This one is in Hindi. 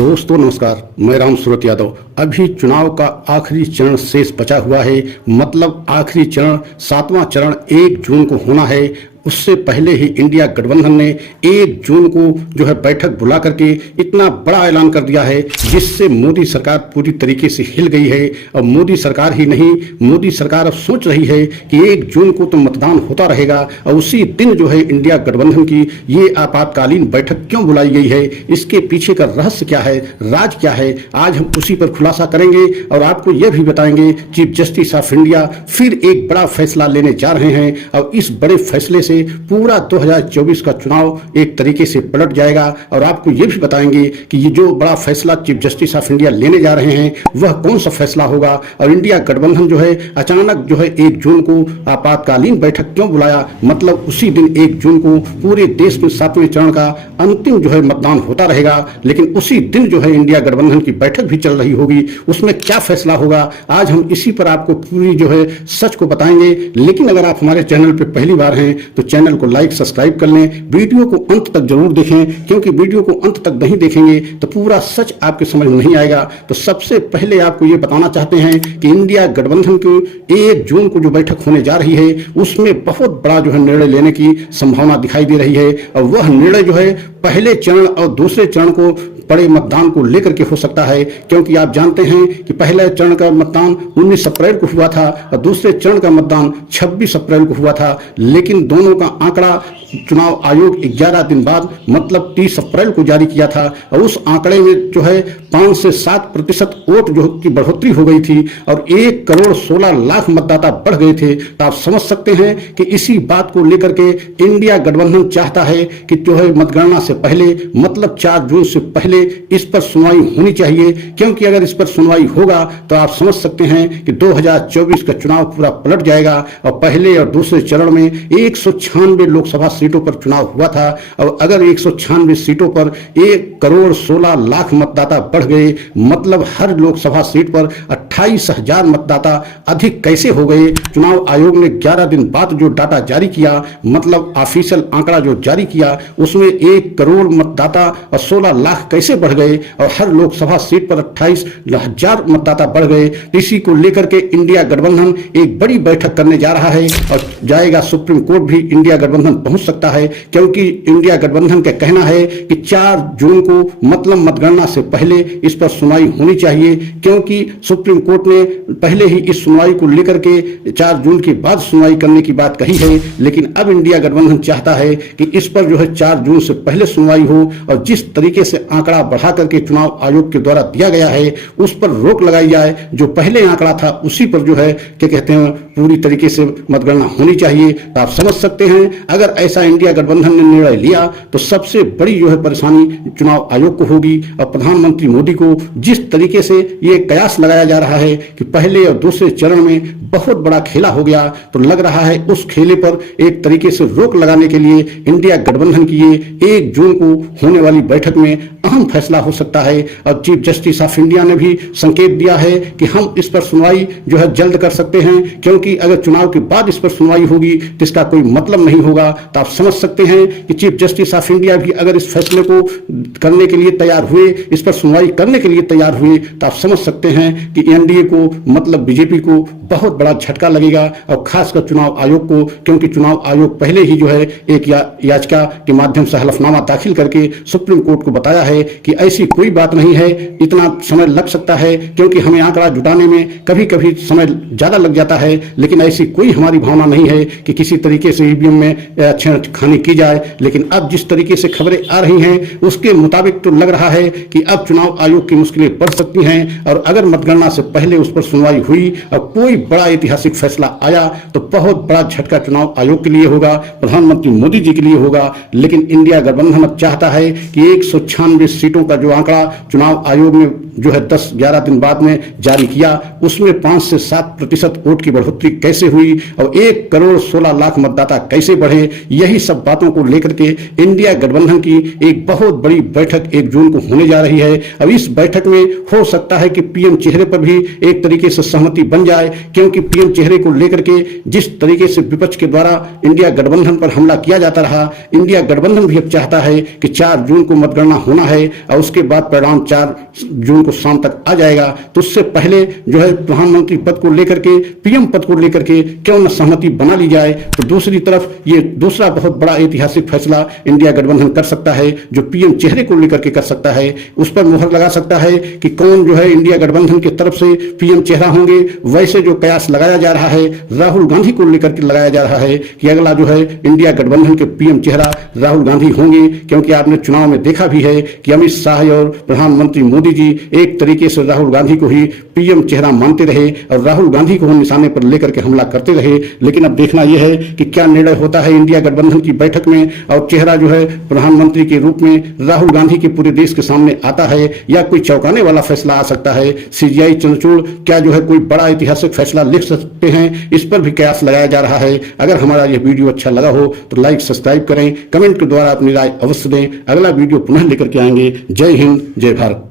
दोस्तों नमस्कार, मैं राम सूरत यादव। अभी चुनाव का आखिरी चरण शेष बचा हुआ है। मतलब आखिरी चरण 7वां चरण 1 जून को होना है। उससे पहले ही इंडिया गठबंधन ने 1 जून को जो है बैठक बुला करके इतना बड़ा ऐलान कर दिया है, जिससे मोदी सरकार पूरी तरीके से हिल गई है। और मोदी सरकार ही नहीं, मोदी सरकार अब सोच रही है कि 1 जून को तो मतदान होता रहेगा और उसी दिन जो है इंडिया गठबंधन की ये आपातकालीन बैठक क्यों बुलाई गई है, इसके पीछे का रहस्य क्या है, राज क्या है, आज हम उसी पर खुलासा करेंगे। और आपको यह भी बताएंगे चीफ जस्टिस ऑफ इंडिया फिर एक बड़ा फैसला लेने जा रहे हैं और इस बड़े फैसले से पूरा 2024 का चुनाव एक तरीके से पलट जाएगा। और आपको यह भी बताएंगे कि ये जो बड़ा फैसला चीफ जस्टिस ऑफ इंडिया लेने जा रहे हैं वह कौन सा फैसला होगा। और इंडिया गठबंधन जो है अचानक जो है 1 जून को आपातकालीन बैठक क्यों बुलाया, मतलब उसी दिन 1 जून को पूरे देश में 7वें चरण का अंतिम जो है मतदान होता रहेगा, लेकिन उसी दिन जो है इंडिया गठबंधन की बैठक भी चल रही होगी, उसमें क्या फैसला होगा, आज हम इसी पर आपको पूरी जो है सच को बताएंगे। लेकिन अगर आप हमारे चैनल पर पहली बार हैं तो चैनल को लाइक सब्सक्राइब कर लें, वीडियो को अंत तक जरूर देखें, क्योंकि वीडियो को अंत तक नहीं देखेंगे तो पूरा सच आपके समझ में नहीं आएगा। तो सबसे पहले आपको ये बताना चाहते हैं कि इंडिया गठबंधन की 1 जून को जो बैठक होने जा रही है उसमें बहुत बड़ा जो है निर्णय लेने की संभावना दिखाई दे रही है। और वह निर्णय जो है पहले चरण और दूसरे चरण को बड़े मतदान को लेकर के हो सकता है, क्योंकि आप जानते हैं कि पहले चरण का मतदान 19 अप्रैल को हुआ था और दूसरे चरण का मतदान 26 अप्रैल को हुआ था। लेकिन दोनों का आंकड़ा चुनाव आयोग 11 दिन बाद मतलब 30 अप्रैल को जारी किया था और उस आंकड़े में जो है 5 से 7% वोट जो की बढ़ोतरी हो गई थी और 1 करोड़ 16 लाख मतदाता बढ़ गए थे। तो आप समझ सकते हैं कि इसी बात को लेकर के इंडिया गठबंधन चाहता है कि जो है मतगणना से पहले मतलब 4 जून से पहले इस पर सुनवाई होनी चाहिए, क्योंकि अगर इस पर सुनवाई होगा तो आप समझ सकते हैं कि 2024 का चुनाव पूरा पलट जाएगा। और पहले और दूसरे चरण में 196 लोकसभा सीटों पर चुनाव हुआ था और अगर 196 सीटों पर 1 करोड़ 16 लाख मतदाता बढ़ गए, मतलब हर लोकसभा सीट पर 28,000 मतदाता अधिक कैसे हो गए। चुनाव आयोग ने 11 दिन बाद जो डाटा जारी किया, मतलब ऑफिशियल आंकड़ा जो जारी किया, उसमें 1 करोड़ मतदाता और 16 लाख कैसे बढ़ गए और हर लोकसभा सीट पर 28,000 मतदाता बढ़ गए। इसी को लेकर के इंडिया गठबंधन एक बड़ी बैठक करने जा रहा है और जाएगा सुप्रीम कोर्ट भी इंडिया गठबंधन पहुंच सकता है, क्योंकि इंडिया गठबंधन का कहना है कि 4 जून को मतलब मतगणना से पहले इस पर सुनवाई होनी चाहिए, क्योंकि सुप्रीम कोर्ट ने पहले ही इस सुनवाई को लेकर के 4 जून के बाद सुनवाई करने की बात कही है। लेकिन अब इंडिया गठबंधन चाहता है कि इस पर जो है 4 जून से पहले सुनवाई हो और जिस तरीके से आंकड़ा बढ़ा करके चुनाव आयोग के द्वारा दिया गया है उस पर रोक लगाई जाए। जो पहले आंकड़ा था उसी पर जो है क्या कहते हैं पूरी तरीके से मतगणना होनी चाहिए। तो आप समझ सकते हैं अगर ऐसा इंडिया गठबंधन ने निर्णय लिया तो सबसे बड़ी जो है परेशानी चुनाव आयोग को होगी और प्रधानमंत्री मोदी को जिस तरीके से ये कयास लगाया जा रहा है कि पहले और दूसरे चरण में बहुत बड़ा खेला हो गया, तो लग रहा है उस खेले पर एक तरीके से रोक लगाने के लिए इंडिया गठबंधन की ये 1 जून को होने वाली बैठक में अहम फैसला हो सकता है। और चीफ जस्टिस ऑफ इंडिया ने भी संकेत दिया है कि हम इस पर सुनवाई जो है जल्द कर सकते हैं, क्योंकि अगर चुनाव के बाद इस पर सुनवाई होगी तो इसका कोई मतलब नहीं होगा। तो आप समझ सकते हैं कि चीफ जस्टिस ऑफ इंडिया भी अगर इस फैसले को करने के लिए तैयार हुए, इस पर सुनवाई करने के लिए तैयार हुए, तो आप समझ सकते हैं कि एनडीए को मतलब बीजेपी को बहुत बड़ा झटका लगेगा और खासकर चुनाव आयोग को, क्योंकि चुनाव आयोग पहले ही जो है एक याचिका के माध्यम से हलफनामा दाखिल करके सुप्रीम कोर्ट को बताया है कि ऐसी कोई बात नहीं है, इतना समय लग सकता है क्योंकि हमें आंकड़ा जुटाने में कभी कभी समय ज्यादा लग जाता है, लेकिन ऐसी कोई हमारी भावना नहीं है कि किसी तरीके से ईवीएम में छेड़खानी की जाए। लेकिन अब जिस तरीके से खबरें आ रही हैं उसके मुताबिक तो लग रहा है कि अब चुनाव आयोग की मुश्किलें बढ़ सकती हैं और अगर मतगणना से पहले उस पर सुनवाई हुई और कोई बड़ा ऐतिहासिक फैसला आया तो बहुत बड़ा झटका चुनाव आयोग के लिए होगा, प्रधानमंत्री मोदी जी के लिए होगा। लेकिन इंडिया गठबंधन अब चाहता है कि 196 सीटों का जो आंकड़ा चुनाव आयोग ने जो है 10-11 दिन बाद में जारी किया उसमें 5 से 7% वोट की बढ़ोतरी कैसे हुई और 1 करोड़ 16 लाख मतदाता कैसे बढ़े, यही यही सब बातों को लेकर के इंडिया गठबंधन की एक बहुत बड़ी बैठक 1 जून को होने जा रही है। अब इस बैठक में हो सकता है कि पीएम चेहरे पर भी एक तरीके से सहमति बन जाए, क्योंकि पीएम चेहरे को लेकर के जिस तरीके से विपक्ष के द्वारा इंडिया गठबंधन पर हमला किया जाता रहा, इंडिया गठबंधन भी अब चाहता है कि 4 जून को मतगणना होना है और उसके बाद परिणाम 4 जून को शाम तक आ जाएगा। तो उससे पहले जो है प्रधानमंत्री पद को लेकर के, पीएम पद को लेकर के क्यों न सहमति बना ली जाए। तो दूसरी तरफ ये दूसरा बहुत बड़ा ऐतिहासिक फैसला इंडिया गठबंधन कर सकता है, जो पीएम चेहरे को लेकर के कर सकता है। उस पर मुहर लगा सकता है कि कौन जो है इंडिया गठबंधन की तरफ से पीएम चेहरा होंगे। वैसे जो कयास लगाया जा रहा है राहुल गांधी को लेकर के लगाया जा रहा है कि अगला जो है इंडिया गठबंधन के पीएम चेहरा राहुल गांधी होंगे, क्योंकि आपने चुनाव में देखा भी है कि अमित शाह और प्रधानमंत्री मोदी जी एक तरीके से राहुल गांधी को ही पीएम चेहरा मानते रहे और राहुल गांधी को निशाने पर लेकर के हमला करते रहे। लेकिन अब देखना यह है कि क्या निर्णय होता है इंडिया गठबंधन की बैठक में, और चेहरा जो है प्रधानमंत्री के रूप में राहुल गांधी के पूरे देश के सामने आता है या कोई चौंकाने वाला फैसला आ सकता है। सीजीआई चंद्रचूड़ क्या जो है कोई बड़ा ऐतिहासिक फैसला लिख सकते हैं, इस पर भी कयास लगाया जा रहा है। अगर हमारा यह वीडियो अच्छा लगा हो तो लाइक सब्सक्राइब करें, कमेंट के द्वारा अपनी राय अवश्य दें। अगला वीडियो पुनः लेकर के आएंगे। जय हिंद, जय भारत।